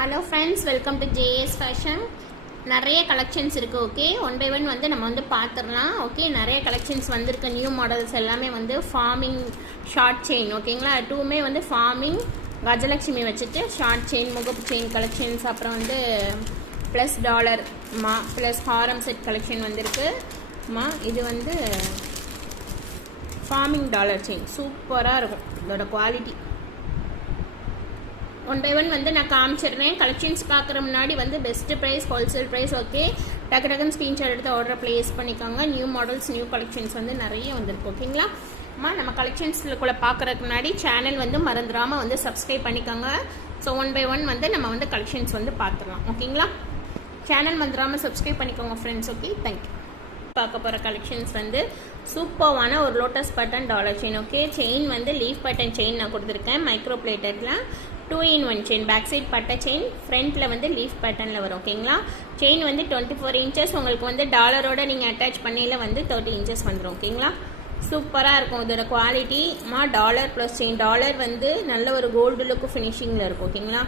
Hello friends, welcome to JS fashion. நிறைய collections இருக்குது. Okay, one by one வந்து நம்ம வந்து பார்த்துடலாம். ஓகே, நிறைய கலெக்ஷன்ஸ் வந்திருக்கு. நியூ மாடல்ஸ் எல்லாமே வந்து ஃபார்மிங் ஷார்ட் செயின். ஓகேங்களா, டூமே வந்து ஃபார்மிங் கஜலட்சுமி வச்சுட்டு ஷார்ட் செயின், முகப்பு செயின் கலெக்ஷன்ஸ், அப்புறம் வந்து ப்ளஸ் டாலர் ப்ளஸ் ஹாரம் செட் கலெக்ஷன் வந்திருக்கு. இது வந்து ஃபார்மிங் டாலர் செயின் சூப்பராக இருக்கும். இதோட குவாலிட்டி ஒன் பை ஒன் வந்து நான் காமிச்சிடுறேன். கலெக்ஷன்ஸ் பார்க்குற முன்னாடி வந்து best price, wholesale price. Okay, டக்குன்னு ஸ்க்ரீன்ஷாட் எடுத்து ஆர்டர் ப்ளேஸ் பண்ணிக்கோங்க. நியூ மாடல்ஸ், நியூ கலெக்ஷன்ஸ் வந்து நிறைய வந்திருக்கு. ஓகேங்களா, நம்ம கலெக்ஷன்ஸ்க்குள்ளே பார்க்குறதுக்கு முன்னாடி சேனல் வந்து மறந்துடாமல் வந்து சப்ஸ்கிரைப் பண்ணிக்கோங்க. ஸோ ஒன் பை ஒன் வந்து நம்ம வந்து கலெக்ஷன்ஸ் வந்து பார்த்துடலாம். ஓகேங்களா, சேனல் மறந்துடாமல் சப்ஸ்கிரைப் பண்ணிக்கோங்க ஃப்ரெண்ட்ஸ். Okay, thank you. பார்க்க போகிற கலெக்ஷன்ஸ் வந்து சூப்பர்வான ஒரு lotus button dollar chain. Okay, chain வந்து லீஃப் பட்டன் செயின் நான் கொடுத்துருக்கேன். மைக்ரோ பிளேட்டடில் 2-in-1 செயின். பேக் சைட் பட்டை செயின், ஃப்ரண்ட்டில் வந்து லீஃப் பட்டனில் வரும். ஓகேங்களா, செயின் வந்து 24 inches. உங்களுக்கு வந்து டாலரோட நீங்கள் அட்டாச் பண்ணியில் வந்து 30 inches வந்துடும். ஓகேங்களா, சூப்பராக இருக்கும். இதோட quality dollar plus chain. Dollar வந்து நல்ல ஒரு கோல்டு லுக்கு ஃபினிஷிங்கில் இருக்கும். ஓகேங்களா,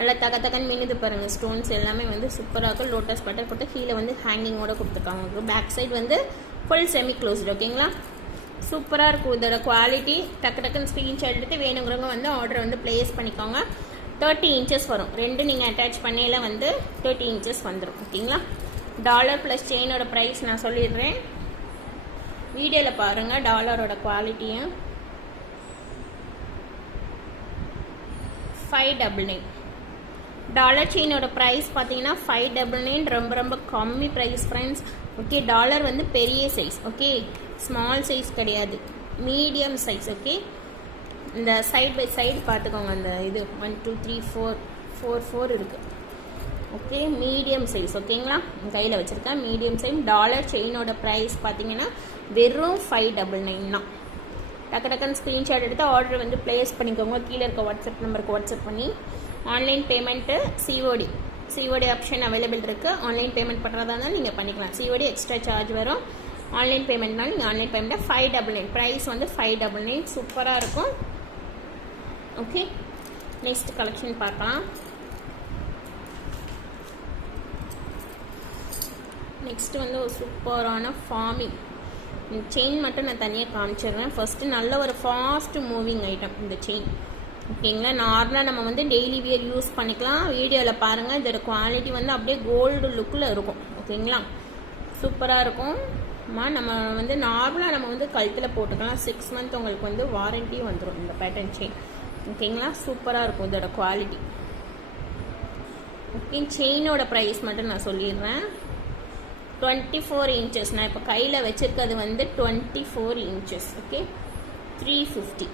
நல்லா தகன்னு மின்னுது பாருங்கள். ஸ்டோன்ஸ் எல்லாமே வந்து சூப்பராக இருக்கும். லோட்டஸ் பட்டர் போட்டு கீழே வந்து ஹேங்கிங்கோட கொடுத்துருக்காங்க. பேக் சைடு வந்து ஃபுல் செமி க்ளோஸ்டு. ஓகேங்களா, சூப்பராக இருக்கும். இதோட குவாலிட்டி டக்குன்னு ஸ்க்ரீன்ஷாட் எடுத்து வேணுங்கிறவங்க வந்து ஆர்டர் வந்து ப்ளேஸ் பண்ணிக்கோங்க. 30 inches வரும். ரெண்டு நீங்கள் அட்டாச் பண்ணையில் வந்து 30 inches வந்துடும். ஓகேங்களா, டாலர் ப்ளஸ் செயினோட ப்ரைஸ் நான் சொல்லிடுறேன். வீடியோவில் பாருங்கள் டாலரோட குவாலிட்டியும். 599. டாலர் செயினோட ப்ரைஸ் பார்த்தீங்கன்னா 599. ரொம்ப கம்மி ப்ரைஸ் ஃப்ரெண்ட்ஸ். ஓகே, டாலர் வந்து பெரிய சைஸ். ஓகே, ஸ்மால் சைஸ் கிடையாது, மீடியம் சைஸ். ஓகே, இந்த சைடு பை சைடு பார்த்துக்கோங்க. அந்த இது 1 2 3 4 இருக்குது. Okay, medium size. ஓகேங்களா, கையில் வச்சுருக்கேன் மீடியம் சைஸ். டாலர் செயினோட ப்ரைஸ் பார்த்தீங்கன்னா வெறும் 599 தான். டக்குன்னு ஸ்க்ரீன்ஷாட் எடுத்து ஆர்டர் வந்து ப்ளேஸ் பண்ணிக்கோங்க. கீழே இருக்க வாட்ஸ்அப் நம்பருக்கு வாட்ஸ்அப் பண்ணி. Online payment COD option available இருக்குது. ஆன்லைன் பேமெண்ட் பண்ணுறதா இருந்தாலும் நீங்கள் பண்ணிக்கலாம். சிஓடி எக்ஸ்ட்ரா சார்ஜ் வரும். ஆன்லைன் பேமெண்ட்னாலும் நீங்கள் ஆன்லைன் பேமெண்ட்டை 599. ப்ரைஸ் வந்து 599. சூப்பராக இருக்கும். ஓகே, நெக்ஸ்ட் கலெக்ஷன் பார்க்கலாம். நெக்ஸ்ட் வந்து ஒரு சூப்பரான ஃபார்மிங் செயின் மட்டும் நான் தனியாக காமிச்சிடுறேன். ஃபஸ்ட்டு நல்ல ஒரு ஃபாஸ்ட் மூவிங் ஐட்டம் இந்த செயின். ஓகேங்களா, நார்மலாக நம்ம வந்து டெய்லி வியர் யூஸ் பண்ணிக்கலாம். வீடியோவில் பாருங்கள், இதோட குவாலிட்டி வந்து அப்படியே கோல்டு லுக்கில் இருக்கும். ஓகேங்களா, சூப்பராக இருக்கும். நம்ம வந்து நார்மலாக நம்ம வந்து கழுத்தில் போட்டுக்கலாம். 6 month உங்களுக்கு வந்து வாரண்ட்டி வந்துடும் இந்த பேட்டர்ன் செயின். ஓகேங்களா, சூப்பராக இருக்கும் இதோட குவாலிட்டி. ஓகே, செயினோட ப்ரைஸ் மட்டும் நான் சொல்லிடுறேன். 24 inches. நான் இப்போ கையில் வச்சுருக்கிறது வந்து 24 inches. ஓகே, 350.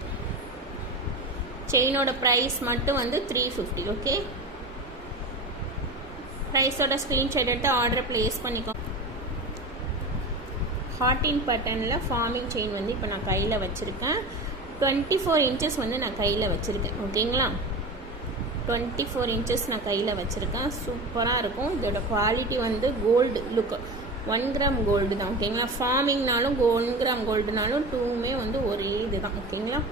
செயினோட ப்ரைஸ் மட்டும் வந்து 350. ஓகே, ப்ரைஸோட ஸ்க்ரீன்ஷாட் எடுத்து ஆர்டர் ப்ளேஸ் பண்ணிக்கோ. ஹார்டின் பட்டனில் ஃபார்மிங் செயின் வந்து இப்போ நான் கையில் வச்சுருக்கேன். 24 inches வந்து நான் கையில் வச்சுருக்கேன். ஓகேங்களா, 24 inches நான் கையில் வச்சுருக்கேன். சூப்பராக இருக்கும். இதோட குவாலிட்டி வந்து கோல்டு லுக். 1 gram கோல்டு தான். ஓகேங்களா, ஃபார்மிங்னாலும் 1 gram கோல்டுனாலும் டூமே வந்து ஒரே இது தான். ஓகேங்களா,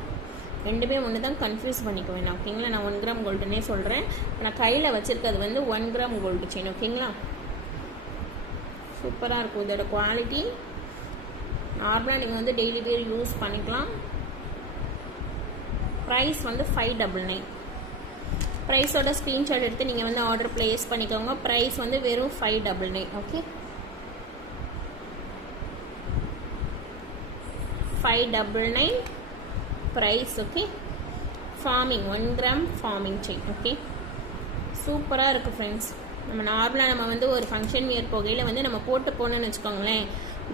ரெண்டுமே ஒன்று தான், கன்ஃபியூஸ் பண்ணிக்க வேண்டாம். ஓகேங்களா, நான் 1 gram கோல்டுன்னே சொல்கிறேன். நான் கையில் வச்சுருக்கிறது வந்து 1 gram கோல்டு செயின். ஓகேங்களா, சூப்பராக இருக்கும். இதோட குவாலிட்டி நார்மலாக நீங்கள் வந்து டெய்லி வேர் யூஸ் பண்ணிக்கலாம். ப்ரைஸ் வந்து 599. ப்ரைஸோட ஸ்க்ரீன்ஷாட் எடுத்து நீங்கள் வந்து ஆர்டர் ப்ளேஸ் பண்ணிக்கோங்க. ப்ரைஸ் வந்து வெறும் 599. Okay, 599 price. Okay, forming 1 gram forming chain. Okay, சூப்பராக இருக்குது ஃப்ரெண்ட்ஸ். நம்ம வந்து ஒரு ஃபங்க்ஷன் வியர் போகையில் வந்து நம்ம போட்டு போனோன்னு வச்சுக்கோங்களேன்,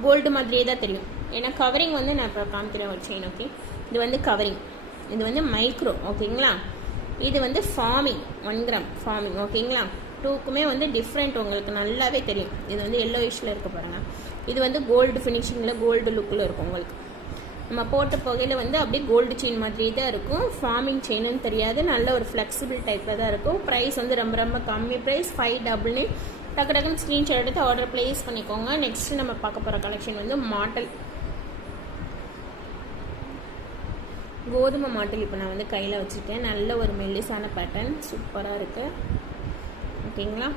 கோல்டு மாதிரியே தான் தெரியும். ஏன்னா கவரிங் வந்து நான் இப்போ காமிக்கிறேன் ஒரு செயின். ஓகே, இது வந்து கவரிங், இது வந்து மைக்ரோ. ஓகேங்களா, இது வந்து ஃபார்மிங் 1 gram ஃபார்மிங். ஓகேங்களா, டூக்குமே வந்து டிஃப்ரெண்ட் உங்களுக்கு நல்லாவே தெரியும். இது வந்து எல்லோயிஷில் இருக்க பாருங்கள். இது வந்து கோல்டு ஃபினிஷிங்கில் கோல்டு லுக்கில் இருக்கும். உங்களுக்கு நம்ம போட்ட புகையில் வந்து அப்படியே கோல்டு செயின் மாதிரியே தான் இருக்கும். ஃபார்மிங் செயின்னு தெரியாது, நல்ல ஒரு ஃப்ளெக்சிபிள் டைப்பில் தான் இருக்கும். ப்ரைஸ் வந்து ரொம்ப கம்மி ப்ரைஸ், 599. டக்குன்னு ஸ்க்ரீன்ஷாட் எடுத்து ஆர்டர் ப்ளேஸ் பண்ணிக்கோங்க. நெக்ஸ்ட் நம்ம பார்க்க போகிற கலெக்ஷன் வந்து மாடல் கோதுமை மாட்டல் இப்போ நான் வந்து கையில் வச்சுருக்கேன். நல்ல ஒரு மெல்லிசான பேட்டர்ன், சூப்பராக இருக்குது. ஓகேங்களா.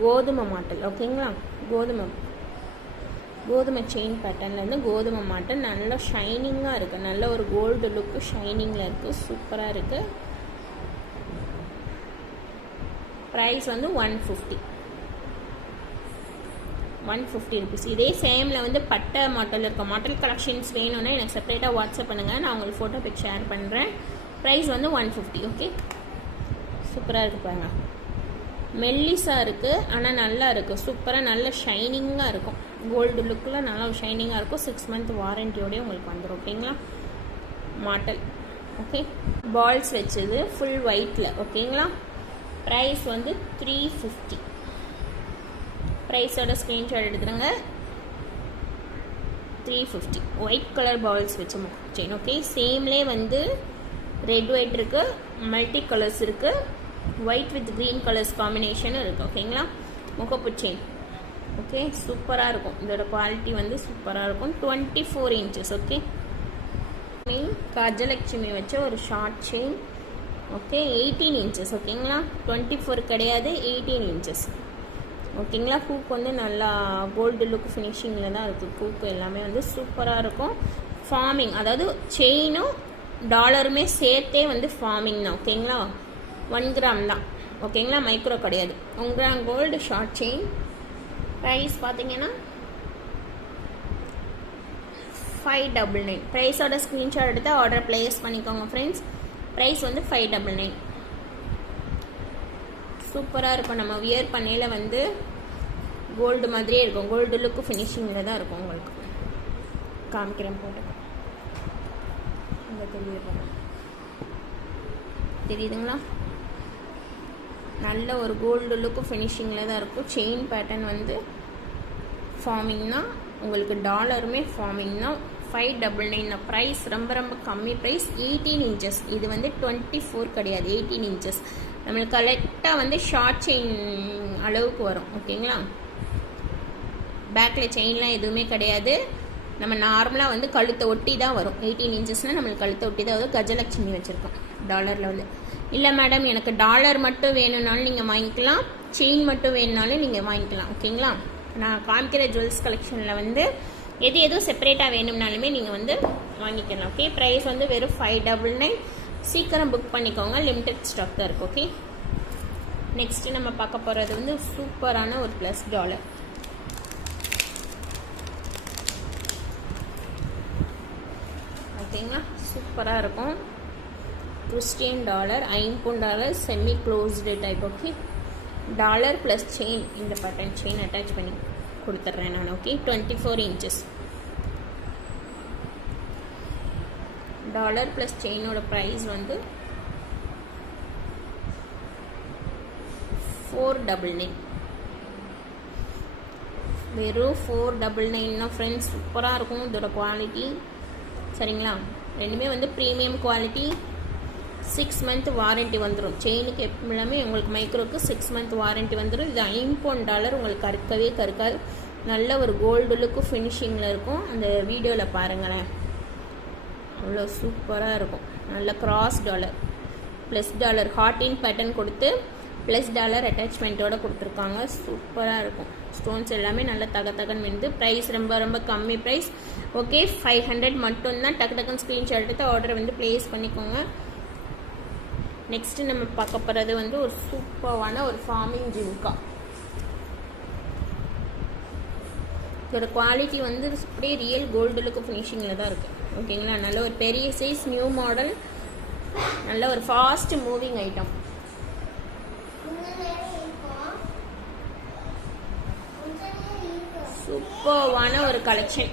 கோதுமை மாடல் ஓகேங்களா. கோதுமை செயின் பேட்டர்ன்லேருந்து கோதுமை மாடல் நல்லா ஷைனிங்காக இருக்குது. நல்ல ஒரு கோல்டு லுக்கு ஷைனிங்கில் இருக்குது. சூப்பராக இருக்குது. ப்ரைஸ் வந்து 150 ருபீஸ். இதே சேமில் வந்து பட்டை மாடல் இருக்க மாடல் கலெக்ஷன்ஸ் வேணும்னா எனக்கு செப்பரேட்டாக வாட்ஸ்அப் பண்ணுங்கள். நான் உங்களுக்கு ஃபோட்டோ பிக் ஷேர் பண்ணுறேன். ப்ரைஸ் வந்து 150. ஓகே, சூப்பராக இருக்குது பாருங்க. மெல்லிஸாக இருக்குது, ஆனால் நல்லா இருக்குது. சூப்பராக நல்ல ஷைனிங்காக இருக்கும். கோல்டு லுக்கில் நல்லா ஷைனிங்காக இருக்கும். 6 மந்த் வாரண்டியோடய உங்களுக்கு வந்துடும். ஓகேங்களா. Model okay. பால்ஸ் வச்சது ஃபுல் ஒயிட்டில். ஓகேங்களா. ப்ரைஸ் வந்து 350. ப்ரைஸோட ஸ்க்ரீன்ஷாட் எடுத்துருங்க. 350 ஒயிட் கலர் பால்ஸ் வச்சு செயின். ஓகே, சேம்லேயே வந்து ரெட் ஒயிட் இருக்குது, மல்டி கலர்ஸ் இருக்குது, ஒயிட் வித் க்ரீன் கலர்ஸ் காம்பினேஷனும் இருக்குது. ஓகேங்களா. முகப்பு செயின். ஓகே, சூப்பராக இருக்கும். இதோட குவாலிட்டி வந்து சூப்பராக இருக்கும். 24 inches. ஓகே, கஜலட்சுமி வச்ச ஒரு ஷார்ட் செயின். Okay, 18 inches. ஓகேங்களா. 24 கிடையாது, 18 inches. ஓகேங்களா. ஹூக் வந்து நல்லா கோல்டு லுக் ஃபினிஷிங்கில் தான் இருக்குது. ஹூக்கு எல்லாமே வந்து சூப்பராக இருக்கும். ஃபார்மிங், அதாவது செயினும் டாலருமே சேர்த்தே வந்து ஃபார்மிங் தான். ஓகேங்களா. 1 கிராம் தான். ஓகேங்களா, மைக்ரோ கிடையாது. 1 gram gold short chain. Price பார்த்தீங்கன்னா 599. ப்ரைஸோட ஸ்க்ரீன்ஷாட் எடுத்து ஆர்டர் ப்ளேஸ் பண்ணிக்கோங்க ஃப்ரெண்ட்ஸ். ப்ரைஸ் வந்து 599. சூப்பராக இருக்கும். நம்ம வியர் பண்ணையில் வந்து கோல்டு மாதிரியே இருக்கும். கோல்டு லுக்கு ஃபினிஷிங்கில் தான் இருக்கும். உங்களுக்கு காமிக்கிறேன், போட்டு இந்த தெரியுதுங்களா. நல்ல ஒரு கோல்டு லுக்கு ஃபினிஷிங்கில் தான் இருக்கும். செயின் பேட்டர்ன் வந்து ஃபார்மிங்னா உங்களுக்கு டாலருமே ஃபார்மிங்னா 599. ப்ரைஸ் ரொம்ப ரொம்ப கம்மி ப்ரைஸ். 18 inches. இது வந்து 24 கிடையாது, 18 inches. நம்மளுக்கு கரெக்டாக வந்து ஷார்ட் செயின் அளவுக்கு வரும். ஓகேங்களா. பேக்கில் செயின்லாம் எதுவுமே கிடையாது. நம்ம நார்மலாக வந்து கழுத்தை ஒட்டி தான் வரும். 18 inchesனால் நம்மளுக்கு கழுத்தை ஒட்டி தான் வரும். கஜலட்சுமி வச்சுருக்கோம் டாலரில் வந்து. இல்லை மேடம் எனக்கு டாலர் மட்டும் வேணும்னாலும் நீங்கள் வாங்கிக்கலாம், செயின் மட்டும் வேணுனாலும் நீங்கள் வாங்கிக்கலாம். ஓகேங்களா. நான் காமிக்கிற ஜுவல்ஸ் கலெக்ஷனில் வந்து எது செப்பரேட்டாக வேணும்னாலுமே நீங்கள் வந்து வாங்கிக்கலாம். ஓகே, ப்ரைஸ் வந்து வெறும் 599. சீக்கிரம் புக் பண்ணிக்கோங்க, லிமிடெட் ஸ்டாக் தான் இருக்குது. ஓகே, நெக்ஸ்ட்டு நம்ம பார்க்க போகிறது வந்து சூப்பரான ஒரு ப்ளஸ் டாலர். ஓகேங்களா, சூப்பராக இருக்கும். கிறிஸ்டியன் டாலர், ஐம்பொன் dollar, semi closed type. Okay, dollar plus chain, இந்த பேட்டர்ன் செயின் அட்டாச் பண்ணி கொடுத்துட்றேன் நான். Okay, 24 inches. டாலர் ப்ளஸ் செயினோட ப்ரைஸ் வந்து 499. வெறும் 499 ஃப்ரெண்ட்ஸ். சூப்பராக இருக்கும் இதோட குவாலிட்டி. சரிங்களா. ரெண்டுமே வந்து ப்ரீமியம் குவாலிட்டி. 6 month வாரண்ட்டி வந்துடும். செயினுக்கு எப்பவுமே உங்களுக்கு மைக்ரோக்கு 6 month வாரண்ட்டி வந்துடும். இது $50 உங்களுக்கு கருக்கவே கருக்காது. நல்ல ஒரு கோல்டு லுக்கு ஃபினிஷிங்கில் இருக்கும். அந்த வீடியோவில் பாருங்களேன், அவ்வளோ சூப்பராக இருக்கும். நல்ல cross dollar plus dollar heart pattern கொடுத்து ப்ளஸ் டாலர் அட்டாச்மெண்ட்டோடு கொடுத்துருக்காங்க. சூப்பராக இருக்கும். ஸ்டோன்ஸ் எல்லாமே நல்ல தகன்னு வந்து. ப்ரைஸ் ரொம்ப ரொம்ப கம்மி ப்ரைஸ். ஓகே, 500 மட்டும்தான். டக்குன்னு ஸ்க்ரீன்ஷாட் எடுத்து ஆர்டரை வந்து ப்ளேஸ் பண்ணிக்கோங்க. நெக்ஸ்ட்டு நம்ம பார்க்க போகிறது வந்து ஒரு சூப்பரான ஒரு ஃபார்மிங் ஜிம்கா. இதோட குவாலிட்டி வந்து அப்படியே ரியல் கோல்டு லுக்கு ஃபினிஷிங்கில் தான் இருக்குது. ஓகேங்களா. நல்ல ஒரு பெரிய சைஸ், நியூ மாடல், நல்ல ஒரு ஃபாஸ்ட் மூவிங் ஐட்டம். சூப்பரான ஒரு collection.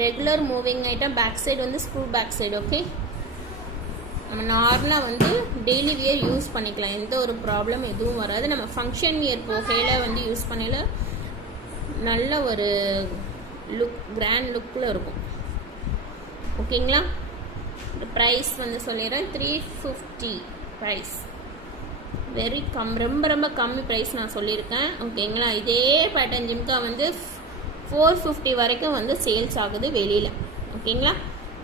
Regular moving item. Back side வந்து ஸ்க்ரூ பேக் சைடு. ஓகே, நம்ம நார்மலாக வந்து டெய்லி வியர் யூஸ் பண்ணிக்கலாம். எந்த ஒரு ப்ராப்ளம் எதுவும் வராது. நம்ம ஃபங்க்ஷன் வியர் போகையில் வந்து யூஸ் பண்ணல நல்ல ஒரு லுக், கிராண்ட் லுக்கில் இருக்கும். ஓகேங்களா. இந்த ப்ரைஸ் வந்து சொல்லிடுறேன், 350 ப்ரைஸ். வெரி ரொம்ப ரொம்ப கம்மி ப்ரைஸ் நான் சொல்லியிருக்கேன். ஓகேங்களா. இதே பேட்டர்ன் ஜிம்கா வந்து 450 வரைக்கும் வந்து சேல்ஸ் ஆகுது வெளியில். ஓகேங்களா.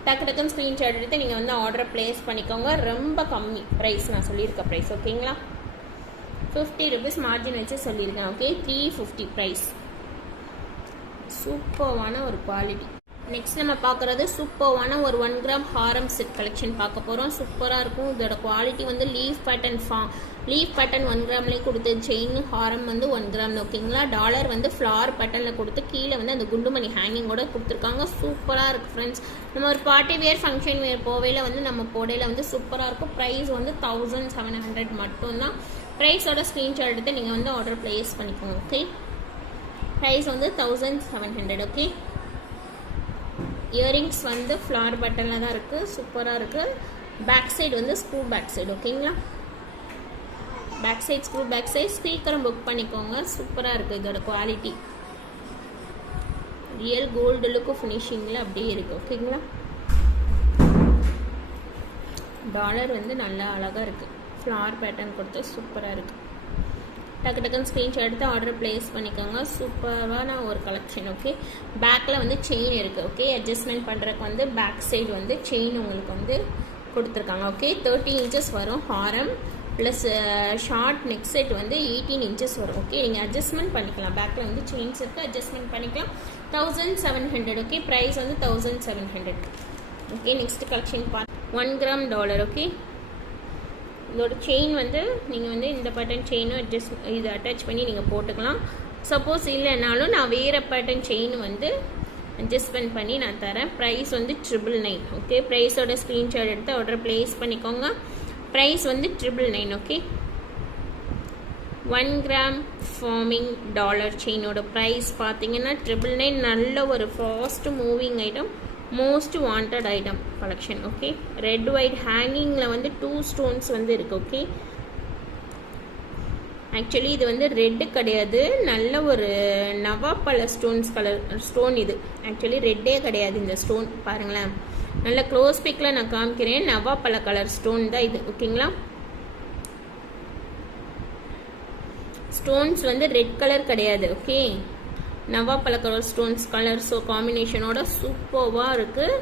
டக்கு டக்குன்னு ஸ்க்ரீன்ஷாட் எடுத்து நீங்கள் வந்து ஆர்டரை ப்ளேஸ் பண்ணிக்கோங்க. ரொம்ப கம்மி ப்ரைஸ், நான் சொல்லியிருக்க ப்ரைஸ் ஓகேங்களா. 50 rupees மார்ஜின் வச்சு சொல்லியிருக்கேன். Okay, 350 price. சூப்பர்வான ஒரு குவாலிட்டி. நெக்ஸ்ட் நம்ம பார்க்குறது சூப்பர்வான ஒரு 1 கிராம் ஹாரம் செட் கலெக்ஷன் பார்க்க போகிறோம். சூப்பராக இருக்கும். இதோட குவாலிட்டி வந்து லீஃப் பேட்டர்ன் 1 கிராம்லேயே கொடுத்து, செயின் ஹாரம் வந்து 1 கிராம் ஓகேங்களா. டாலர் வந்து ஃப்ளார் பேட்டர்னில் கொடுத்து, கீழே வந்து அந்த குண்டுமணி ஹேங்கிங்கோட கொடுத்துருக்காங்க. சூப்பராக இருக்குது ஃப்ரெண்ட்ஸ். நம்ம ஒரு பார்ட்டி வேர் ஃபங்க்ஷன் வேர் போவையில் வந்து நம்ம போடையில் வந்து சூப்பராக இருக்கும். ப்ரைஸ் வந்து 1700 மட்டும்தான். ப்ரைஸோட ஸ்க்ரீன்ஷாட் எடுத்து நீங்கள் வந்து ஆர்டர் ப்ளேஸ் பண்ணிக்கோங்க. ஓகே, ப்ரைஸ் வந்து 1700. ஓகே, இயரிங்ஸ் வந்து ஃப்ளார் பட்டனில் தான் இருக்குது. சூப்பராக இருக்குது. பேக் சைடு வந்து ஸ்க்ரூ பேக் சைடு ஓகேங்களா. Back side screw back side. ஸ்பீக்கரும் புக் பண்ணிக்கோங்க. சூப்பராக இருக்குது. இதோட குவாலிட்டி ரியல் கோல்டு லுக்கு ஃபினிஷிங்கில் அப்படியே இருக்குது ஓகேங்களா. டாலர் வந்து நல்லா அழகாக இருக்குது. ஃப்ளார் பேட்டர்ன் கொடுத்து சூப்பராக இருக்குது. டக்கு டக்குன்னு ஸ்க்ரீன்ஷாட் எடுத்து ஆர்டர் ப்ளேஸ் பண்ணிக்கோங்க. சூப்பரான ஒரு கலெக்ஷன். ஓகே, பேக்கில் வந்து செயின் இருக்குது. ஓகே, அட்ஜஸ்ட்மெண்ட் பண்ணுறதுக்கு வந்து பேக் சைடு வந்து செயின் உங்களுக்கு வந்து கொடுத்துருக்காங்க. ஓகே, 30 inches வரும் ஹாரம் ப்ளஸ் ஷார்ட் நெக் செட் வந்து 18 inches வரும். ஓகே, நீங்கள் அட்ஜஸ்ட்மெண்ட் பண்ணிக்கலாம். பேக்கில் வந்து செயின்ஸ் இருக்குது, அட்ஜஸ்ட்மெண்ட் பண்ணிக்கலாம். 1700. ஓகே, ப்ரைஸ் வந்து 1700. Okay, next collection 1 gram dollar. Okay, இதோட செயின் வந்து நீங்கள் வந்து இந்த பேட்டர்ன் செயினும் இது அட்டாச் பண்ணி நீங்கள் போட்டுக்கலாம். சப்போஸ் இல்லைனாலும் நான் வேறு பேட்டர்ன் செயின் வந்து அட்ஜஸ்ட்மெண்ட் பண்ணி நான் தரேன். ப்ரைஸ் வந்து 999. ஓகே, ப்ரைஸோட ஸ்க்ரீன்ஷாட் எடுத்து ஆர்டர் ப்ளேஸ் பண்ணிக்கோங்க. ப்ரைஸ் வந்து 999. ஓகே, 1 கிராம் ஃபார்மிங் டாலர் செயினோட ப்ரைஸ் பார்த்தீங்கன்னா 999. நல்ல ஒரு fast moving item, most wanted item collection. Okay, red white ஹேங்கிங்கில் வந்து 2 ஸ்டோன்ஸ் வந்து இருக்குது. ஓகே, ஆக்சுவலி இது வந்து ரெட்டு கிடையாது, நல்ல ஒரு நவாப்பழ ஸ்டோன். இது ஆக்சுவலி ரெட்டே கிடையாது. இந்த ஸ்டோன் பாருங்களேன், நல்ல க்ளோஸ் பிக்கில் நான் காமிக்கிறேன். நவாப்பழ கலர் ஸ்டோன் தான் இது ஓகேங்களா. ஸ்டோன்ஸ் வந்து ரெட் கலர் கிடையாது. ஓகே, நவாப்பழ கலர் ஸ்டோன்ஸ் கலர்ஸோ காம்பினேஷனோட சூப்பராக இருக்குது.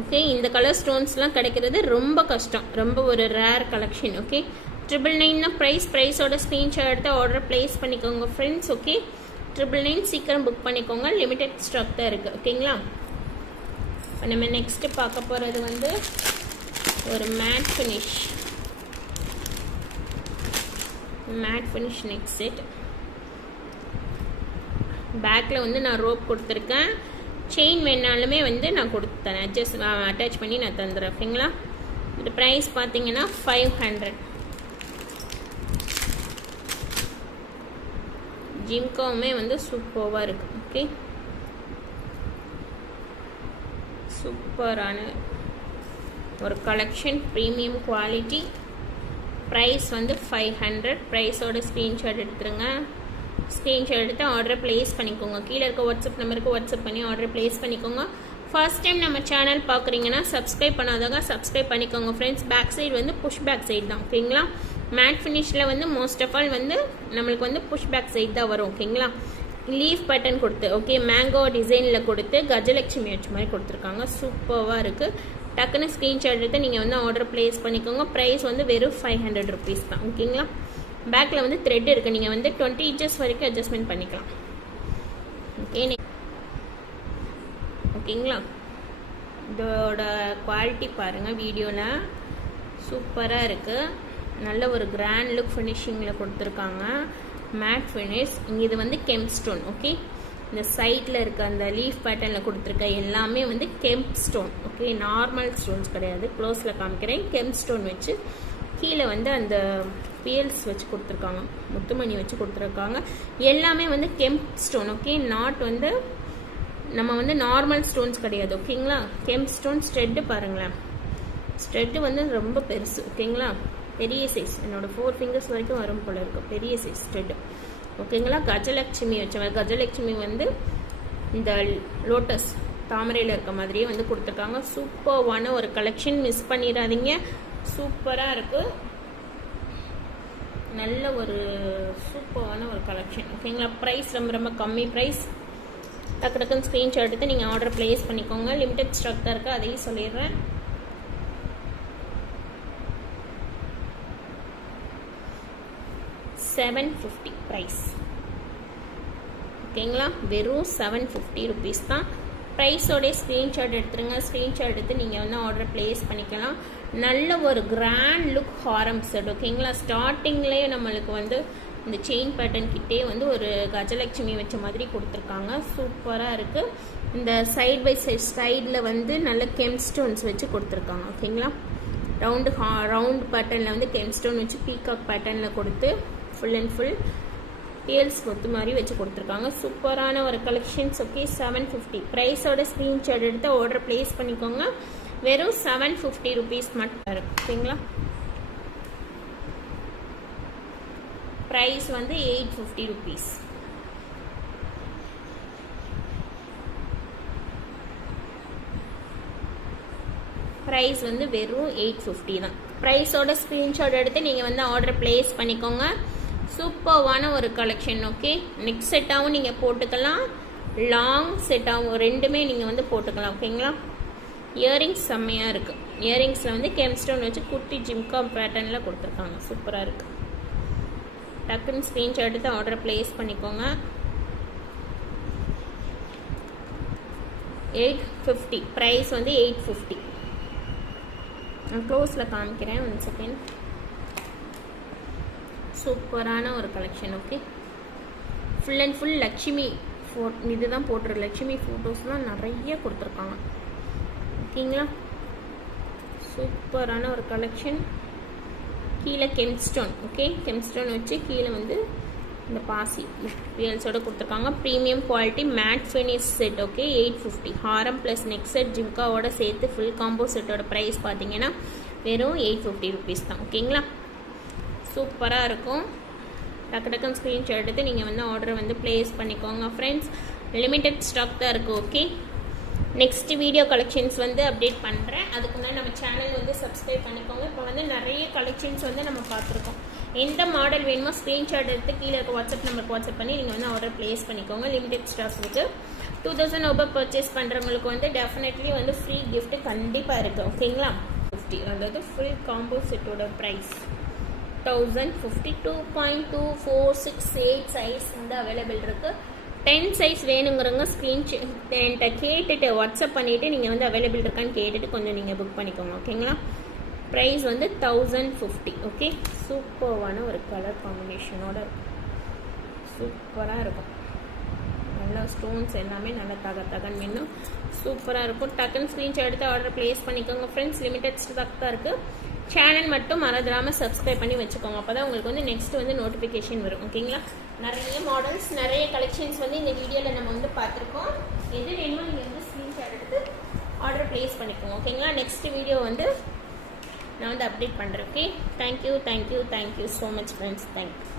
ஓகே, இந்த கலர் ஸ்டோன்ஸ்லாம் கிடைக்கிறது ரொம்ப கஷ்டம், ரொம்ப ஒரு ரேர் கலெக்ஷன். ஓகே, 999 ப்ரைஸோட ஸ்க்ரீன்ஷாட் எடுத்து ஆர்டர் ப்ளேஸ் பண்ணிக்கோங்க ஃப்ரெண்ட்ஸ். ஓகே, 999 சீக்கிரம் புக் பண்ணிக்கோங்க. லிமிடெட் ஸ்டாக் தான் இருக்குது ஓகேங்களா. இப்போ நம்ம நெக்ஸ்ட்டு பார்க்க போகிறது வந்து ஒரு மேட் ஃபினிஷ் நெக் செட். பேக்கில் வந்து நான் ரோப் கொடுத்துருக்கேன். செயின் வேணாலுமே வந்து நான் கொடுத்துறேன், ஜஸ்ட் அட்டாச் பண்ணி நான் தந்துடுறேன் ஓகேங்களா. இது ப்ரைஸ் பார்த்தீங்கன்னா 500. ஜிம்காவுமே வந்து சூப்பராக இருக்குது. ஓகே, சூப்பரான ஒரு கலெக்ஷன், ப்ரீமியம் குவாலிட்டி. ப்ரைஸ் வந்து 500. ப்ரைஸோட ஸ்க்ரீன்ஷாட் எடுத்துருங்க. ஸ்க்ரீன்ஷாட் எடுத்து ஆர்டர் ப்ளேஸ் பண்ணிக்கோங்க. கீழே இருக்க வாட்ஸ்அப் நம்பருக்கு வாட்ஸ்அப் பண்ணி ஆர்டர் ப்ளேஸ் பண்ணிக்கோங்க. ஃபர்ஸ்ட் டைம் நம்ம சேனல் பார்க்குறீங்கன்னா சப்ஸ்கிரைப் பண்ணாதவங்க சப்ஸ்கிரைப் பண்ணிக்கோங்க ஃப்ரெண்ட்ஸ். பேக் சைடு வந்து புஷ் பேக் சைடு தான் ஓகேங்களா. மேட் ஃபினிஷில் வந்து மோஸ்ட் ஆஃப் ஆல் வந்து நம்மளுக்கு வந்து புஷ் பேக் சைடு தான் வரும் ஓகேங்களா. லீஃப் பேட்டர்ன் கொடுத்து ஓகே, மேங்கோ டிசைனில் கொடுத்து கஜலட்சுமி வச்ச மாதிரி கொடுத்துருக்காங்க. சூப்பராக இருக்குது. டக்குன்னு ஸ்க்ரீன்ஷாட் எடுத்து நீங்கள் வந்து ஆர்டர் ப்ளேஸ் பண்ணிக்கோங்க. ப்ரைஸ் வந்து வெறும் 500 rupees தான் ஓகேங்களா. பேக்கில் வந்து த்ரெட் இருக்குது, நீங்கள் வந்து 20 inches வரைக்கும் அட்ஜஸ்ட்மெண்ட் பண்ணிக்கலாம் ஓகேங்களா. இதோட குவாலிட்டி பாருங்கள் வீடியோவில், சூப்பராக இருக்குது. நல்ல ஒரு கிராண்ட் லுக் ஃபினிஷிங்கில் கொடுத்துருக்காங்க. Matte finish. இங்கே இது வந்து கெம்ப் ஸ்டோன். ஓகே, இந்த சைட்டில் இருக்க அந்த லீஃப் பேட்டர்னில் கொடுத்துருக்க எல்லாமே வந்து கெம்ப் ஸ்டோன். ஓகே, நார்மல் ஸ்டோன்ஸ் கிடையாது. க்ளோஸில் காமிக்கிறேன். கெம்ப் ஸ்டோன் வச்சு கீழே வந்து அந்த பியல்ஸ் வச்சு கொடுத்துருக்காங்க, முத்துமணி வச்சு கொடுத்துருக்காங்க. எல்லாமே வந்து கெம்ப் ஸ்டோன். ஓகே, நாட் வந்து நம்ம வந்து நார்மல் ஸ்டோன்ஸ் கிடையாது ஓகேங்களா. கெம்ப் ஸ்டோன். ஸ்ட்ரெட்டு பாருங்களேன், ஸ்ட்ரெட்டு வந்து ரொம்ப பெருசு ஓகேங்களா. பெரிய சைஸ், என்னோட 4 fingers வரைக்கும் வரும் போல இருக்கும். பெரிய சைஸ் ஸ்ட்ரெட்டு ஓகேங்களா. கஜலட்சுமி வச்ச கஜலட்சுமி வந்து இந்த லோட்டஸ் தாமரையில் இருக்க மாதிரியே வந்து கொடுத்துருக்காங்க. சூப்பரான ஒரு கலெக்ஷன், மிஸ் பண்ணிடாதீங்க. சூப்பராக இருக்குது. நல்ல ஒரு சூப்பரான ஒரு கலெக்ஷன் ஓகேங்களா. ப்ரைஸ் ரொம்ப ரொம்ப கம்மி ப்ரைஸ். டக்கு டக்குன்னு ஸ்க்ரீன்ஷாட் எடுத்து நீங்கள் ஆர்டர் ப்ளேஸ் பண்ணிக்கோங்க. லிமிடெட் ஸ்டாக் தான் இருக்குது, அதையும் சொல்லிடுறேன். $750 ப்ரைஸ். ஓகேங்களா, வெறும் 750 ருபீஸ் தான். ப்ரைஸோடைய ஸ்க்ரீன்ஷாட் எடுத்துருங்க. ஸ்க்ரீன்ஷாட் எடுத்து நீங்கள் வந்து ஆர்டர் ப்ளேஸ் பண்ணிக்கலாம். நல்ல ஒரு கிராண்ட் லுக் ஹாரம் செட். ஓகேங்களா, ஸ்டார்டிங்லேயே நம்மளுக்கு வந்து இந்த செயின் பேட்டர்ன் கிட்டே வந்து ஒரு கஜலட்சுமி வச்ச மாதிரி கொடுத்துருக்காங்க. சூப்பராக இருக்குது. இந்த சைட் பை சைடில் வந்து நல்ல கெம் ஸ்டோன்ஸ் வச்சு கொடுத்துருக்காங்க. ஓகேங்களா, ரவுண்டு பேட்டர்னில் வந்து கெம் ஸ்டோன் வச்சு பீகாக் பேட்டர்னில் கொடுத்து ஃபுல் அண்ட் ஃபுல் டேல்ஸ் கொத்து மாதிரி வச்சு கொடுத்துருக்காங்க. சூப்பரான ஒரு கலெக்ஷன்ஸ். ஓகே, 750 ப்ரைஸோட ஸ்க்ரீன்ஷாட் எடுத்து ஆர்டர் ப்ளேஸ் பண்ணிக்கோங்க. வெறும் 750 ருபீஸ் மட்டும் இருக்கு. ஓகேங்களா, ப்ரைஸ் வந்து 850 ருபீஸ். ப்ரைஸ் வந்து வெறும் 850 தான். ப்ரைஸோட ஸ்க்ரீன்ஷாட் எடுத்து நீங்கள் வந்து ஆர்டர் ப்ளேஸ் பண்ணிக்கோங்க. சூப்பர்வான ஒரு கலெக்ஷன். ஓகே, நெக் செட்டாகவும் நீங்கள் போட்டுக்கலாம், லாங் செட்டாகவும் ரெண்டுமே நீங்கள் வந்து போட்டுக்கலாம். ஓகேங்களா, இயரிங்ஸ் செம்மையாக இருக்குது. இயரிங்ஸில் வந்து கெம்ஸ்டோன் வச்சு குட்டி ஜிம்கா பேட்டர்னில் கொடுத்துருக்காங்க. சூப்பராக இருக்குது. டக்குன்னு ஸ்க்ரீன்ஷாட் எடுத்து ஆர்டர் ப்ளேஸ் பண்ணிக்கோங்க. 850 ப்ரைஸ் வந்து 850. நான் க்ளோஸில் காமிக்கிறேன், 1 செகண்ட். சூப்பரான ஒரு collection. Okay, full and full Lakshmi இதுதான் போட்டுரு. லக்ஷ்மி ஃபோட்டோஸ்லாம் நிறைய கொடுத்துருக்காங்க. ஓகேங்களா, சூப்பரான ஒரு கலெக்ஷன். கீழே கெம்ஸ்டோன். ஓகே, கெம்ஸ்டோன் வச்சு கீழே வந்து இந்த பாசி ரியல்ஸோட கொடுத்துருக்காங்க. Premium quality matte finish set. Okay, 850. ஹாரம் ப்ளஸ் நெக் செட் ஜிம்காவோட சேர்த்து ஃபுல் காம்போ செட்டோட ப்ரைஸ் பார்த்தீங்கன்னா வெறும் 850 ருபீஸ் தான். ஓகேங்களா, சூப்பராக இருக்கும். டக்கு டக்குன்னு ஸ்க்ரீன்ஷாட் எடுத்து நீங்கள் வந்து ஆர்டர் வந்து ப்ளேஸ் பண்ணிக்கோங்க. ஃப்ரெண்ட்ஸ், லிமிடெட் ஸ்டாக் தான் இருக்குது. ஓகே, நெக்ஸ்ட் வீடியோ கலெக்ஷன்ஸ் வந்து அப்டேட் பண்ணுறேன். அதுக்கு முன்னாடி நம்ம சேனல் வந்து சப்ஸ்கிரைப் பண்ணிக்கோங்க. இப்போ வந்து நிறைய கலெக்ஷன்ஸ் வந்து நம்ம பார்த்துருக்கோம். எந்த மாடல் வேணுமோ ஸ்க்ரீன்ஷாட் எடுத்து கீழே இருக்க வாட்ஸ்அப் நம்பருக்கு வாட்ஸ்அப் பண்ணி நீங்கள் வந்து ஆர்டர் ப்ளேஸ் பண்ணிக்கோங்க. லிமிடெட் ஸ்டாக் இருக்குது. 2000 ரூபாய் பர்ச்சேஸ் பண்ணுறவங்களுக்கு வந்து டெஃபினெட்லி வந்து ஃப்ரீ கிஃப்ட் கண்டிப்பாக இருக்குது. ஓகேங்களா, 50 அதாவது ஃபுல் காம்போ செட்டோட ப்ரைஸ் 1050. 2.246 சைஸ் வந்து அவைலபிள் இருக்குது. 10 சைஸ் வேணுங்கிறவங்க என்கிட்ட கேட்டுட்டு வாட்ஸ்அப் பண்ணிவிட்டு நீங்கள் வந்து அவைலபிள் இருக்கான்னு கேட்டுட்டு கொஞ்சம் நீங்கள் புக் பண்ணிக்கோங்க. ஓகேங்களா, ப்ரைஸ் வந்து 1050. ஓகே, சூப்பர்வான ஒரு கலர் காம்பினேஷனோட இருக்கும். சூப்பராக இருக்கும். நல்லா ஸ்டோன்ஸ் எல்லாமே நல்லா தகன் வேணும். சூப்பராக இருக்கும். டக்குன்னு ஸ்க்ரீன்ஷாட் எடுத்து ஆர்டர் ப்ளேஸ் பண்ணிக்கோங்க. ஃப்ரெண்ட்ஸ், லிமிடெட் ஸ்டாக் தான் இருக்குது. சேனல் மட்டும் மறந்துடாமல் சப்ஸ்கிரைப் பண்ணி வச்சுக்கோங்க. அப்போ தான் உங்களுக்கு வந்து நெக்ஸ்ட் வந்து நோட்டிஃபிகேஷன் வரும். ஓகேங்களா, நிறைய மாடல்ஸ் நிறைய கலெக்ஷன்ஸ் வந்து இந்த வீடியோவில் நம்ம வந்து பார்த்துருக்கோம். எது வேணுமோ நீங்கள் வந்து ஸ்க்ரீன்ஷாட் எடுத்து ஆர்டர் ப்ளேஸ் பண்ணிக்கோங்க. ஓகேங்களா, நெக்ஸ்ட் வீடியோ வந்து நான் வந்து அப்டேட் பண்ணுறேன். Okay, thank you so much friends. Thank you.